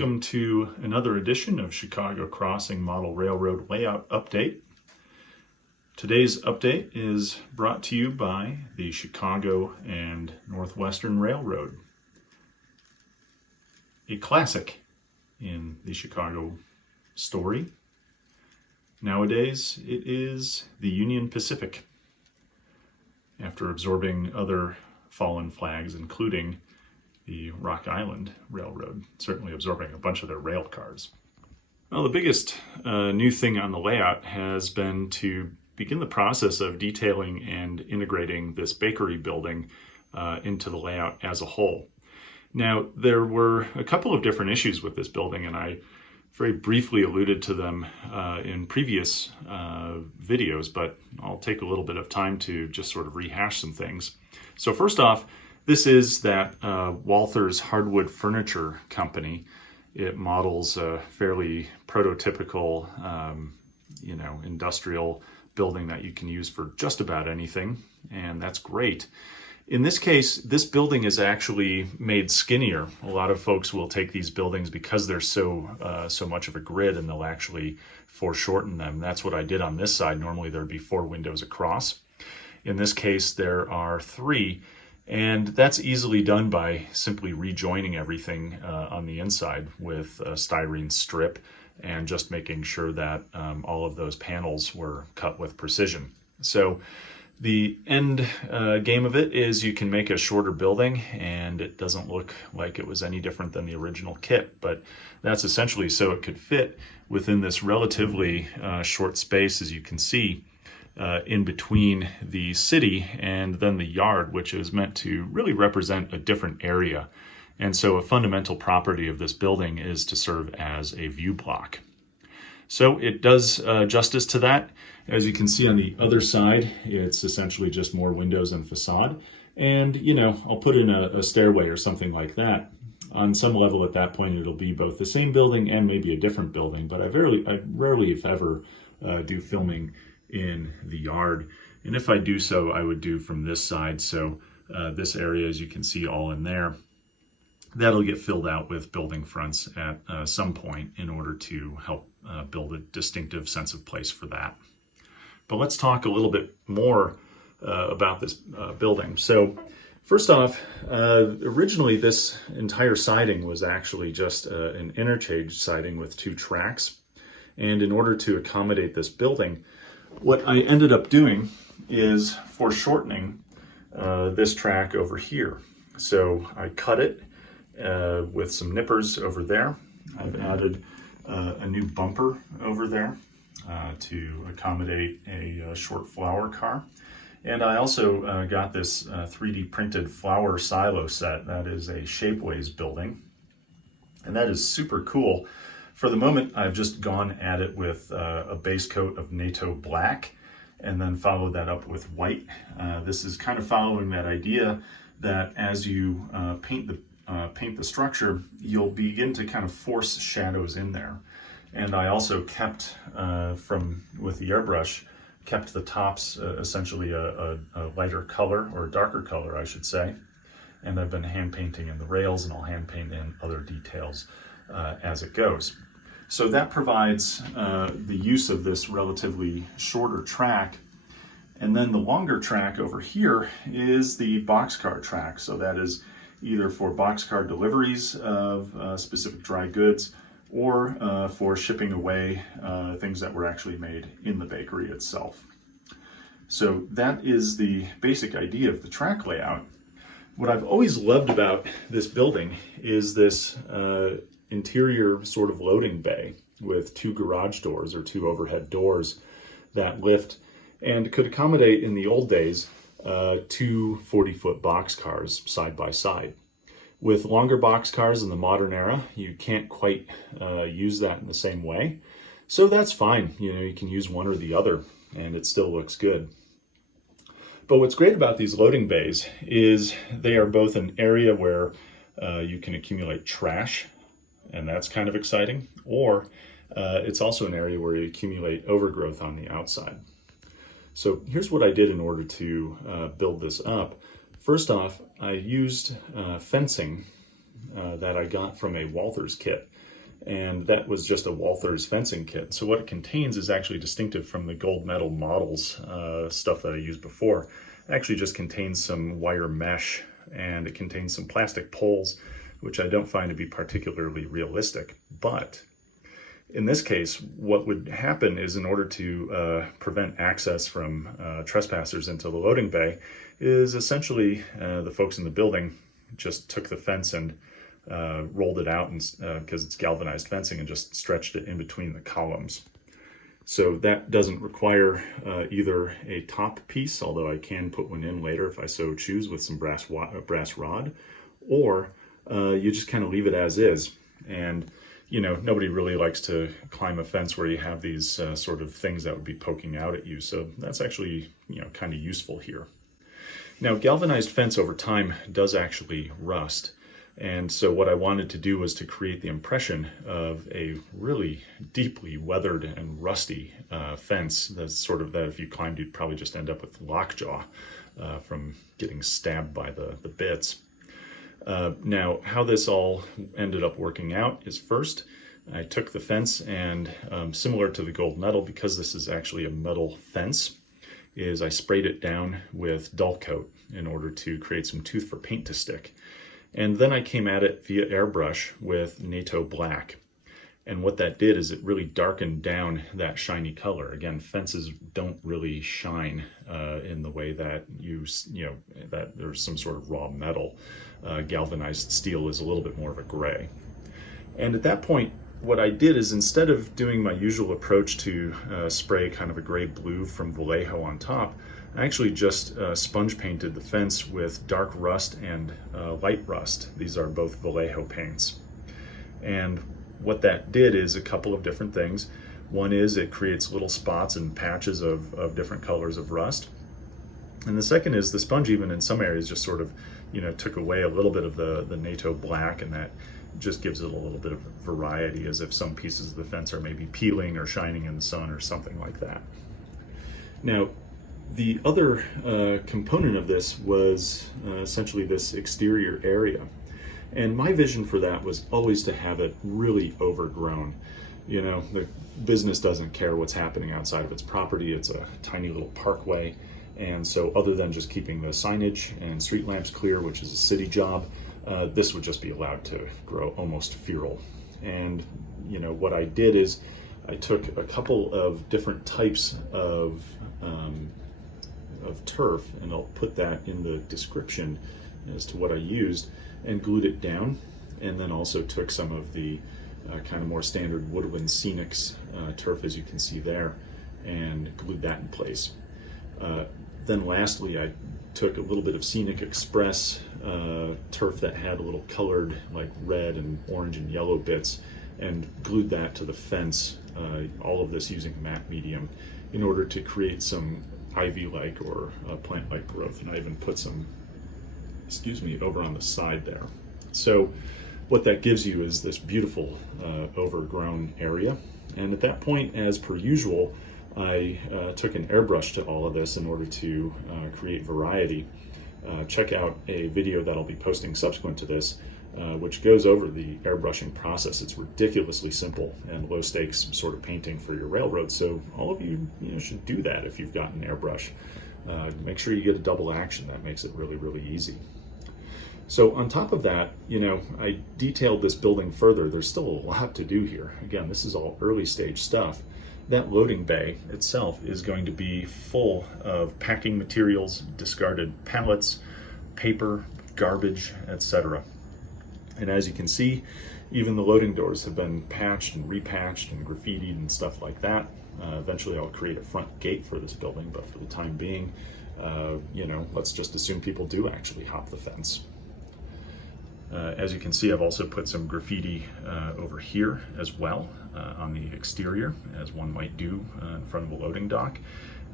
Welcome to another edition of Chicago Crossing Model Railroad Layout Update. Today's update is brought to you by the Chicago and Northwestern Railroad, a classic in the Chicago story. Nowadays, it is the Union Pacific, after absorbing other fallen flags, including the Rock Island Railroad, certainly absorbing a bunch of their rail cars. Well, the biggest new thing on the layout has been to begin the process of detailing and integrating this bakery building into the layout as a whole. Now, there were a couple of different issues with this building, and I very briefly alluded to them in previous videos, but I'll take a little bit of time to just sort of rehash some things. So first off, this is that Walther's Hardwood Furniture Company. It models a fairly prototypical, industrial building that you can use for just about anything, and that's great. In this case, this building is actually made skinnier. A lot of folks will take these buildings because they're so much of a grid, and they'll actually foreshorten them. That's what I did on this side. Normally there'd be 4 windows across. In this case, there are 3. And that's easily done by simply rejoining everything on the inside with a styrene strip and just making sure that all of those panels were cut with precision. So the end game of it is you can make a shorter building and it doesn't look like it was any different than the original kit, but that's essentially so it could fit within this relatively short space, as you can see, in between the city and then the yard, which is meant to really represent a different area. And so a fundamental property of this building is to serve as a view block. So it does justice to that. As you can see on the other side, it's essentially just more windows and facade. And, I'll put in a stairway or something like that. On some level at that point, it'll be both the same building and maybe a different building, but I rarely, if ever, do filming in the yard. And if I do so, I would do from this side. So this area, as you can see, all in there, that'll get filled out with building fronts at some point in order to help build a distinctive sense of place for that. But let's talk a little bit more about this building. So first off, originally this entire siding was actually just an interchange siding with 2 tracks. And in order to accommodate this building, what I ended up doing is foreshortening this track over here. So I cut it with some nippers over there. I've added a new bumper over there to accommodate a short flower car. And I also got this 3D printed flower silo set. That is a Shapeways building. And that is super cool. For the moment, I've just gone at it with a base coat of NATO black and then followed that up with white. This is kind of following that idea that as you paint the structure, you'll begin to kind of force shadows in there. And I also kept, with the airbrush, kept the tops essentially a lighter color, or a darker color, I should say. And I've been hand painting in the rails, and I'll hand paint in other details as it goes. So that provides the use of this relatively shorter track. And then the longer track over here is the boxcar track. So that is either for boxcar deliveries of specific dry goods or for shipping away things that were actually made in the bakery itself. So that is the basic idea of the track layout. What I've always loved about this building is this interior sort of loading bay with 2 garage doors or 2 overhead doors that lift and could accommodate, in the old days, 2 40-foot boxcars side by side. With longer boxcars in the modern era, you can't quite use that in the same way. So that's fine. You can use one or the other and it still looks good. But what's great about these loading bays is they are both an area where you can accumulate trash, and that's kind of exciting, or it's also an area where you accumulate overgrowth on the outside. So here's what I did in order to build this up. First off, I used fencing that I got from a Walther's kit. And that was just a Walther's fencing kit. So what it contains is actually distinctive from the gold medal models stuff that I used before. It actually just contains some wire mesh, and it contains some plastic poles, which I don't find to be particularly realistic. But in this case, what would happen is, in order to prevent access from trespassers into the loading bay, is essentially the folks in the building just took the fence and rolled it out, and because it's galvanized fencing, and just stretched it in between the columns. So that doesn't require either a top piece, although I can put one in later if I so choose with some brass rod, or you just kind of leave it as is. And you know, nobody really likes to climb a fence where you have these sort of things that would be poking out at you. So that's actually, you know, kind of useful here. Now, galvanized fence over time does actually rust. And so what I wanted to do was to create the impression of a really deeply weathered and rusty fence that's sort of that if you climbed, you'd probably just end up with lockjaw from getting stabbed by the bits. Now, how this all ended up working out is, first, I took the fence and similar to the gold medal, because this is actually a metal fence, is I sprayed it down with dull coat in order to create some tooth for paint to stick. And then I came at it via airbrush with NATO black. And what that did is it really darkened down that shiny color. Again, fences don't really shine in the way that that there's some sort of raw metal. Galvanized steel is a little bit more of a gray. And at that point, what I did is, instead of doing my usual approach to spray kind of a gray blue from Vallejo on top, I actually just sponge painted the fence with dark rust and light rust. These are both Vallejo paints. And what that did is a couple of different things. One is it creates little spots and patches of different colors of rust. And the second is the sponge, even in some areas, just sort of, you know, took away a little bit of the NATO black, and that just gives it a little bit of variety, as if some pieces of the fence are maybe peeling or shining in the sun or something like that. Now, the other component of this was essentially this exterior area. And my vision for that was always to have it really overgrown. You know, the business doesn't care what's happening outside of its property. It's a tiny little parkway. And so other than just keeping the signage and street lamps clear, which is a city job, this would just be allowed to grow almost feral. And, you know, what I did is I took a couple of different types of turf, and I'll put that in the description as to what I used, and glued it down, and then also took some of the kind of more standard Woodland Scenics turf, as you can see there, and glued that in place. Then lastly, I took a little bit of Scenic Express turf that had a little colored, like red and orange and yellow bits, and glued that to the fence, all of this using matte medium, in order to create some ivy-like or plant-like growth. And I even put some, over on the side there. So what that gives you is this beautiful overgrown area. And at that point, as per usual, I took an airbrush to all of this in order to create variety. Check out a video that I'll be posting subsequent to this, which goes over the airbrushing process. It's ridiculously simple and low stakes sort of painting for your railroad. So all of you, should do that if you've got an airbrush. Make sure you get a double action. That makes it really, really easy. So on top of that, I detailed this building further. There's still a lot to do here. Again, this is all early stage stuff. That loading bay itself is going to be full of packing materials, discarded pallets, paper, garbage, etc. And as you can see, even the loading doors have been patched and repatched and graffitied and stuff like that. Eventually I'll create a front gate for this building, but for the time being, let's just assume people do actually hop the fence. As you can see, I've also put some graffiti over here as well on the exterior, as one might do in front of a loading dock.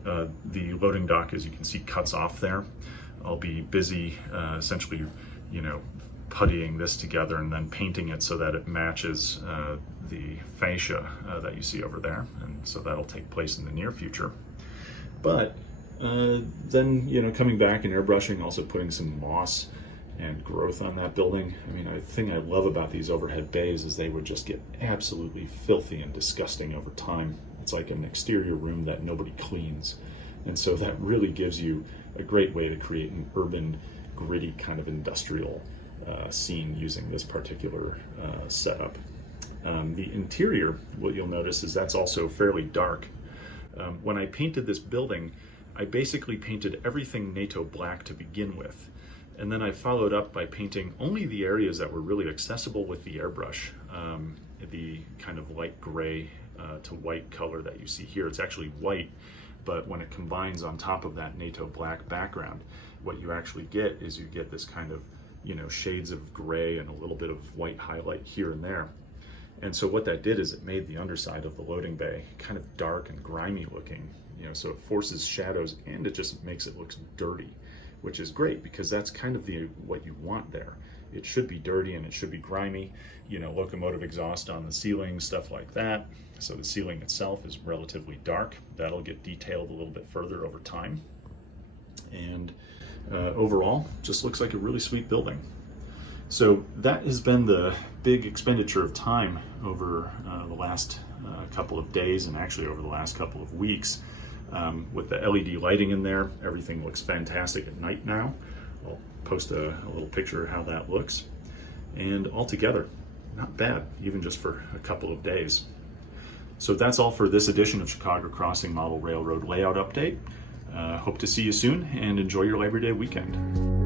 The loading dock, as you can see, cuts off there. I'll be busy essentially, puttying this together and then painting it so that it matches the fascia that you see over there. And so that'll take place in the near future. But then, coming back and airbrushing, also putting some moss and growth on that building. I mean, the thing I love about these overhead bays is they would just get absolutely filthy and disgusting over time. It's like an exterior room that nobody cleans. And so that really gives you a great way to create an urban, gritty kind of industrial scene using this particular setup. The interior, what you'll notice is that's also fairly dark. When I painted this building, I basically painted everything NATO black to begin with. And then I followed up by painting only the areas that were really accessible with the airbrush. The kind of light gray to white color that you see here, it's actually white, but when it combines on top of that NATO black background, what you actually get is you get this kind of, shades of gray and a little bit of white highlight here and there. And so what that did is it made the underside of the loading bay kind of dark and grimy looking, so it forces shadows and it just makes it look dirty, which is great because that's kind of what you want there. It should be dirty and it should be grimy, locomotive exhaust on the ceiling, stuff like that. So the ceiling itself is relatively dark. That'll get detailed a little bit further over time. And overall, just looks like a really sweet building. So that has been the big expenditure of time over the last couple of days and actually over the last couple of weeks. With the LED lighting in there, everything looks fantastic at night now. I'll post a little picture of how that looks. And altogether, not bad, even just for a couple of days. So that's all for this edition of Chicago Crossing Model Railroad Layout Update. Hope to see you soon and enjoy your Labor Day weekend.